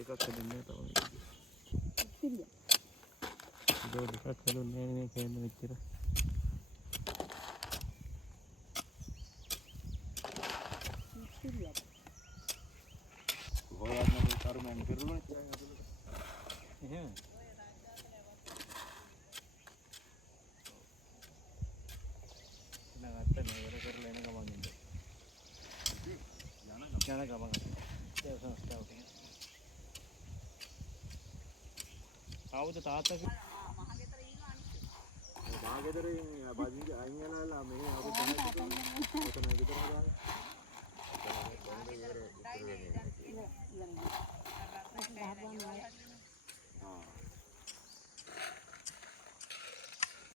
දෙකක් හදන්නේ තව. දෙකක් හදන්නේ නේ කියන්නේ මෙච්චර. කොහොමද නම් කර්මයන් කරුණා කියන්නේ එහෙම. නගත්ත නේර කරලා එන ගමන් ඉන්න. යන ගමන්. ඒ සංස්ථාවට. ආවද තාත්තා මහගෙදර ඉන්නවා අනිත්. මහගෙදරින් බජි අයින් යනවා මෙහෙ ආපු තමයි ඔතන ගෙදර හදාගන්න. මහගෙදර ඩයිලි ඉඳන් ඉන්න.